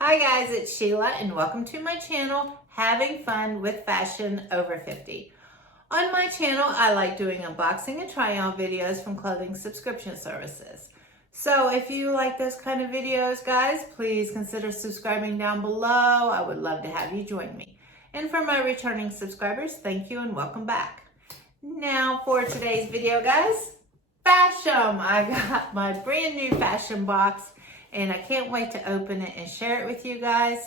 Hi guys, it's Sheila and welcome to my channel, Having Fun with Fashion Over 50. On my channel, I like doing unboxing and try-on videos from clothing subscription services. So if you like those kind of videos, guys, please consider subscribing down below. I would love to have you join me. And for my returning subscribers, thank you and welcome back. Now for today's video, guys, Fashom. I got my brand new Fashom box and I can't wait to open it and share it with you guys.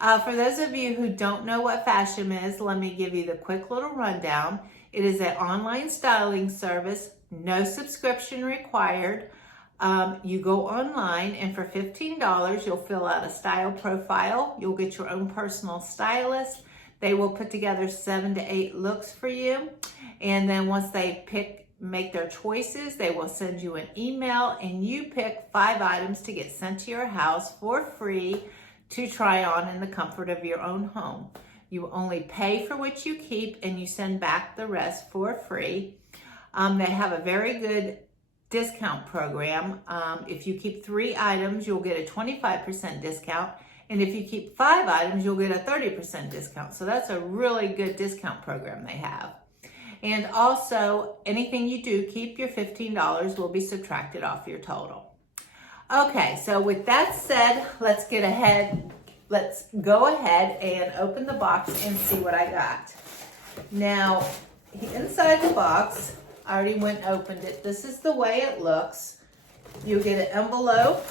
For those of you who don't know what Fashom is, let me give you the quick little rundown. It is an online styling service, no subscription required. You go online and for $15, you'll fill out a style profile. You'll get your own personal stylist. They will put together 7 to 8 looks for you. And then once they make their choices, they will send you an email and you pick 5 items to get sent to your house for free to try on in the comfort of your own home. You only pay for what you keep and you send back the rest for free. They have a very good discount program. If you keep 3 items, you'll get a 25% discount. And if you keep 5 items, you'll get a 30% discount. So that's a really good discount program they have. And also, anything you do keep, your $15 will be subtracted off your total. Okay, so with that said, let's go ahead and open the box and see what I got. Now, inside the box, I already went and opened it. This is the way it looks. You get an envelope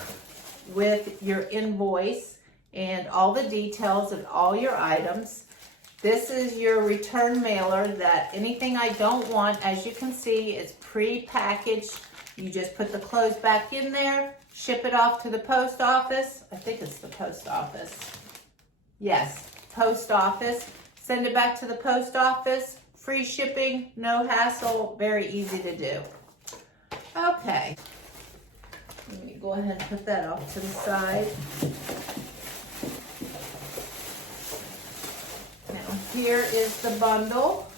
with your invoice and all the details of all your items. This is your return mailer that anything I don't want, as you can see, is pre-packaged. You just put the clothes back in there, ship it off to the post office. I think it's the post office. Yes, post office. Send it back to the post office. Free shipping, no hassle, very easy to do. Okay, let me go ahead and put that off to the side. Here is the bundle.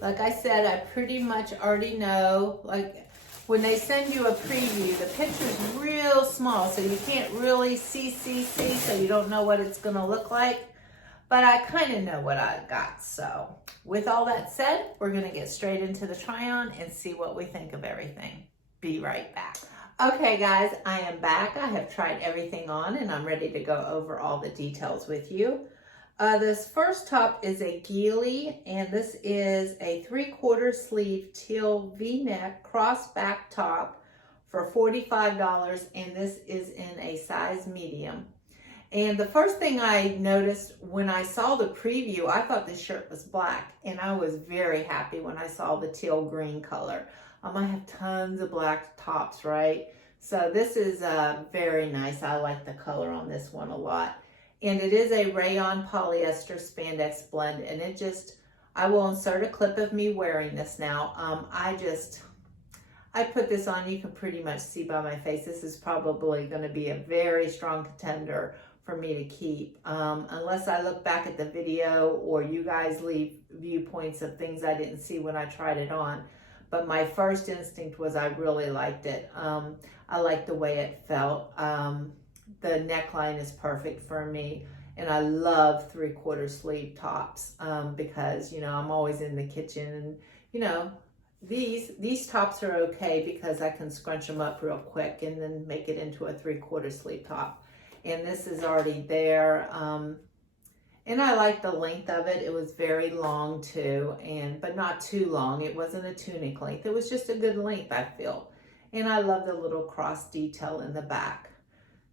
Like I said, I pretty much already know, like when they send you a preview, the picture's real small, so you can't really see, so you don't know what it's gonna look like. But I kind of know what I got. So with all that said, we're gonna get straight into the try-on and see what we think of everything. Be right back. Okay guys, I am back. I have tried everything on and I'm ready to go over all the details with you. This first top is a Geely, and this is a 3/4 sleeve teal V-neck cross-back top for $45, and this is in a size medium. And the first thing I noticed when I saw the preview, I thought this shirt was black, and I was very happy when I saw the teal green color. I have tons of black tops, right? So this is very nice. I like the color on this one a lot. And it is a rayon polyester spandex blend, and I will insert a clip of me wearing this now. I put this on, you can pretty much see by my face, this is probably gonna be a very strong contender for me to keep. Unless I look back at the video or you guys leave viewpoints of things I didn't see when I tried it on. But my first instinct was I really liked it. I liked the way it felt. The neckline is perfect for me, and I love 3/4 sleeve tops because, you know, I'm always in the kitchen, and, you know, these tops are okay because I can scrunch them up real quick and then make it into a 3/4 sleeve top. And this is already there, and I like the length of it. It was very long too, but not too long. It wasn't a tunic length. It was just a good length, I feel. And I love the little cross detail in the back.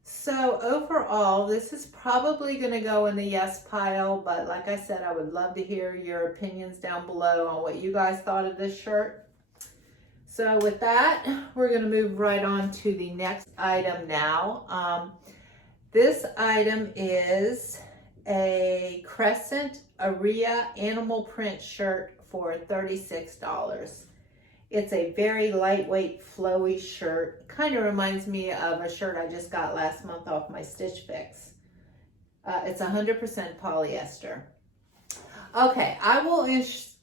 So overall, this is probably going to go in the yes pile, but like I said, I would love to hear your opinions down below on what you guys thought of this shirt. So with that, we're going to move right on to the next item now. This item is a Crescent Aria animal print shirt for $36. It's a very lightweight, flowy shirt. Kind of reminds me of a shirt I just got last month off my Stitch Fix. It's 100% polyester. Okay, I will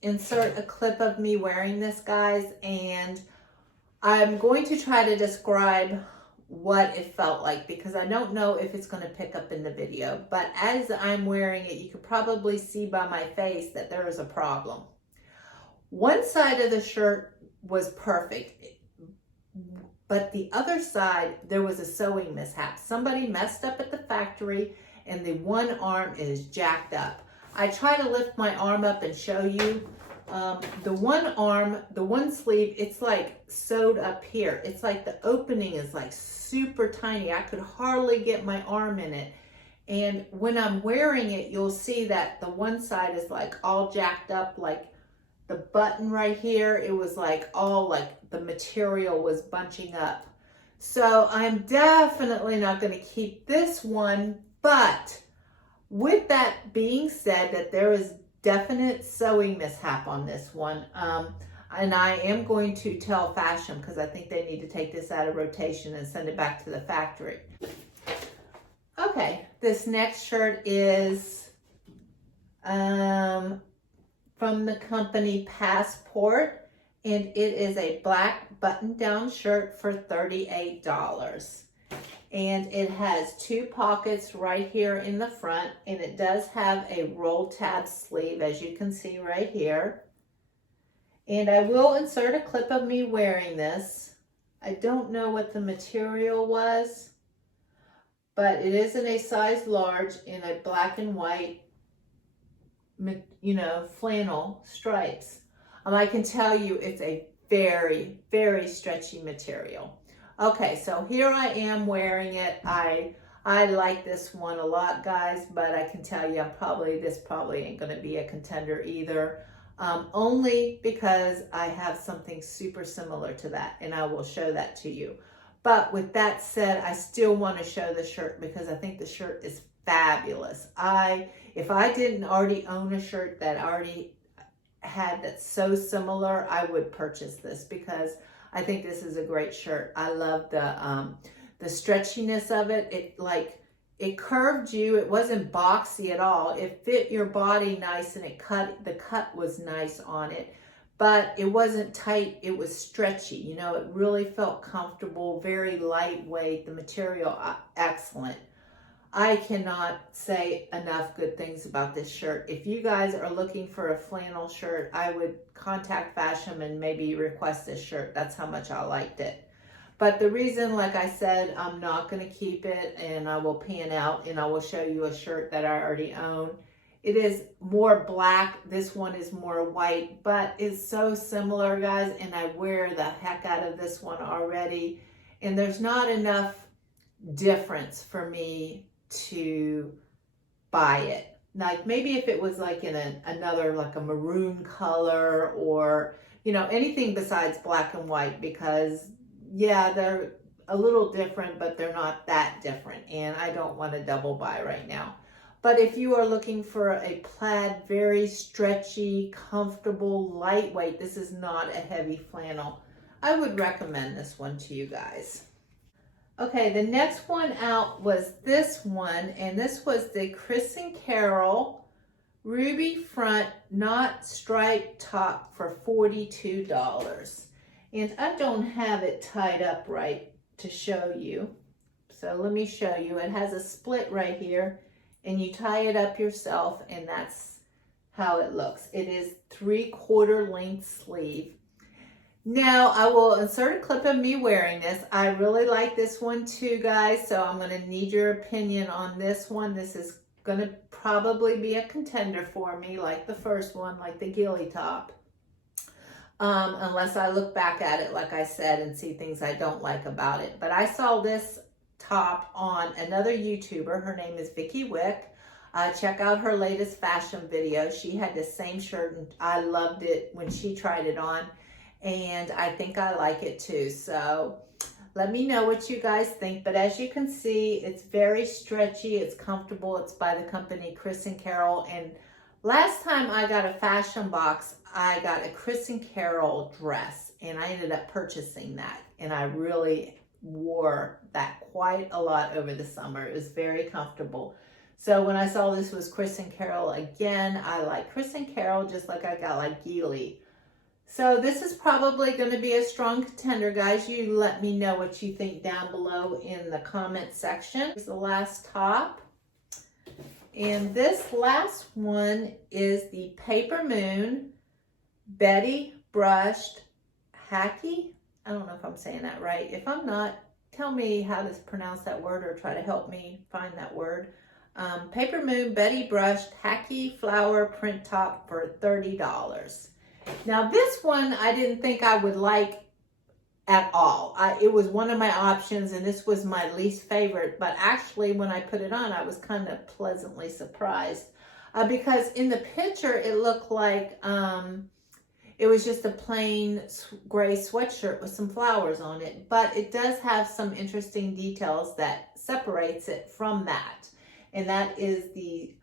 insert a clip of me wearing this, guys, and I'm going to try to describe what it felt like, because I don't know if it's going to pick up in the video. But as I'm wearing it, you could probably see by my face that there is a problem. One side of the shirt was perfect, but the other side, there was a sewing mishap. Somebody messed up at the factory and the one arm is jacked up. I try to lift my arm up and show you. The one arm, the one sleeve, it's like sewed up here. It's like the opening is like super tiny. I could hardly get my arm in it. And when I'm wearing it, you'll see that the one side is like all jacked up, like the button right here, it was like all like the material was bunching up. So I'm definitely not going to keep this one. But with that being said, that there is definite sewing mishap on this one. And I am going to tell Fashom, because I think they need to take this out of rotation and send it back to the factory. Okay, this next shirt is from the company Passport, and it is a black button-down shirt for $38. And it has two pockets right here in the front, and it does have a roll tab sleeve, as you can see right here. And I will insert a clip of me wearing this. I don't know what the material was, but it is in a size large in a black and white, you know, flannel stripes. I can tell you it's a very, very stretchy material. Okay, so here I am wearing it. I like this one a lot, guys, but I can tell you this probably ain't gonna be a contender either. Only because I have something super similar to that, and I will show that to you. But with that said, I still want to show the shirt because I think the shirt is fabulous. If I didn't already own a shirt that I already had that's so similar, I would purchase this because I think this is a great shirt. I love the stretchiness of it. It curved you. It wasn't boxy at all. It fit your body nice, and the cut was nice on it, but it wasn't tight. It was stretchy. You know, it really felt comfortable, very lightweight. The material, excellent. I cannot say enough good things about this shirt. If you guys are looking for a flannel shirt, I would contact Fashom and maybe request this shirt. That's how much I liked it. But the reason, like I said, I'm not going to keep it, and I will pan out and I will show you a shirt that I already own. It is more black. This one is more white, but it's so similar, guys, and I wear the heck out of this one already. And there's not enough difference for me to buy it. Like maybe if it was like in another, like a maroon color, or, you know, anything besides black and white, because yeah, they're a little different, but they're not that different, and I don't want to double buy right now. But if you are looking for a plaid, very stretchy, comfortable, lightweight, this is not a heavy flannel, I would recommend this one to you guys. Okay, the next one out was this one, and this was the Chris and Carol ruby front knot stripe top for $42. And I don't have it tied up right to show you. So let me show you. It has a split right here, and you tie it up yourself, and that's how it looks. It is 3/4 length sleeve. Now, I will insert a clip of me wearing this. I really like this one too, guys, so I'm going to need your opinion on this one. This is going to probably be a contender for me, like the first one, like the ghillie top. Unless I look back at it, like I said, and see things I don't like about it. But I saw this top on another YouTuber. Her name is Vicki Wiik. Check out her latest fashion video. She had the same shirt, and I loved it when she tried it on. And I think I like it too. So let me know what you guys think. But as you can see, it's very stretchy. It's comfortable. It's by the company Chris and Carol. And last time I got a fashion box, I got a Chris and Carol dress, and I ended up purchasing that, and I really wore that quite a lot over the summer. It was very comfortable. So when I saw this was Chris and Carol, again, I like Chris and Carol just like I got like ghillie. So this is probably going to be a strong contender, guys. You let me know what you think down below in the comment section. Here's the last top. And this last one is the Paper Moon Betty Brushed Hacky. I don't know if I'm saying that right. If I'm not, tell me how to pronounce that word or try to help me find that word. Paper Moon Betty Brushed Hacky Flower Print Top for $30. Now this one I didn't think I would like at all. It was one of my options and this was my least favorite, but actually when I put it on I was kind of pleasantly surprised because in the picture it looked like it was just a plain gray sweatshirt with some flowers on it, but it does have some interesting details that separates it from that. And that is the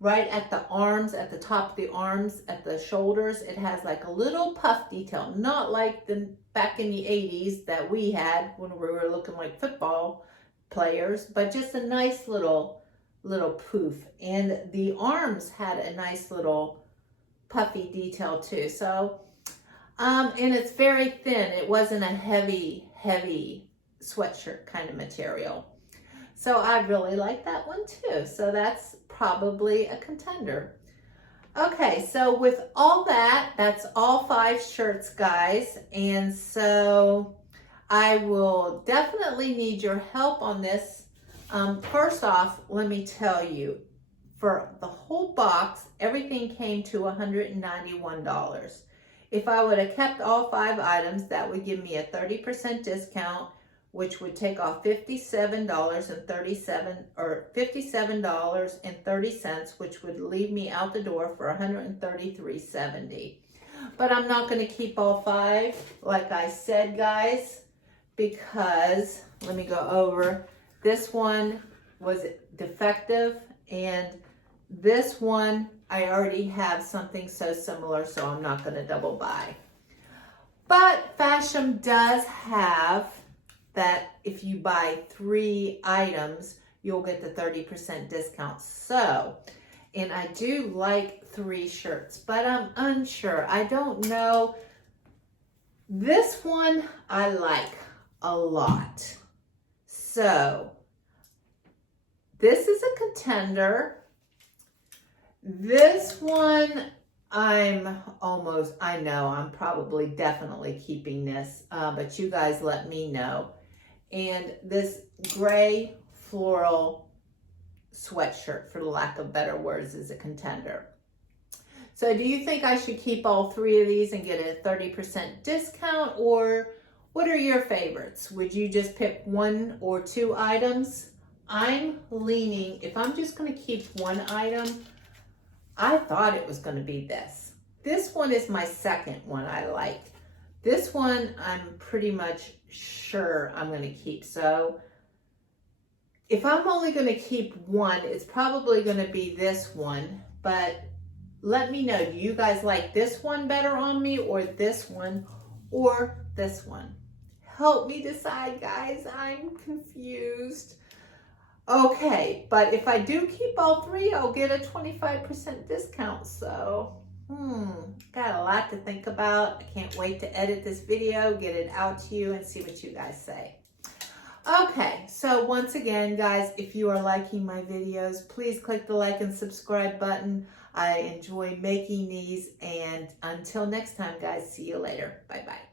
right at the arms, at the top of the arms, at the shoulders, it has like a little puff detail, not like the back in the 80s that we had when we were looking like football players, but just a nice little poof. And the arms had a nice little puffy detail too. So, and it's very thin. It wasn't a heavy sweatshirt kind of material. So I really like that one too. So that's probably a contender. Okay, so with all that, that's all 5 shirts, guys. And so I will definitely need your help on this. First off, let me tell you, for the whole box, everything came to $191. If I would have kept all 5 items, that would give me a 30% discount, which would take off $57.30, which would leave me out the door for $133.70. But I'm not going to keep all 5, like I said, guys, because let me go over. This one was defective, and this one I already have something so similar, so I'm not going to double buy. But Fashom does have that if you buy 3 items, you'll get the 30% discount. So, and I do like 3 shirts, but I'm unsure. I don't know. This one I like a lot. So, this is a contender. This one, I know I'm probably definitely keeping this, but you guys let me know. And this gray floral sweatshirt, for lack of better words, is a contender. So do you think I should keep all 3 of these and get a 30% discount, or what are your favorites? Would you just pick 1 or 2 items? I'm leaning, if I'm just going to keep 1 item, I thought it was going to be this. This one is my second one I like. This one I'm pretty much sure I'm going to keep. So if I'm only going to keep 1, it's probably going to be this one. But let me know, do you guys like this one better on me, or this one, or this one? Help me decide, guys. I'm confused. Okay, but if I do keep all 3, I'll get a 25% discount. So, got a lot to think about. I can't wait to edit this video, get it out to you, and see what you guys say. Okay, so once again, guys, if you are liking my videos, please click the like and subscribe button. I enjoy making these, and until next time, guys, see you later. Bye-bye.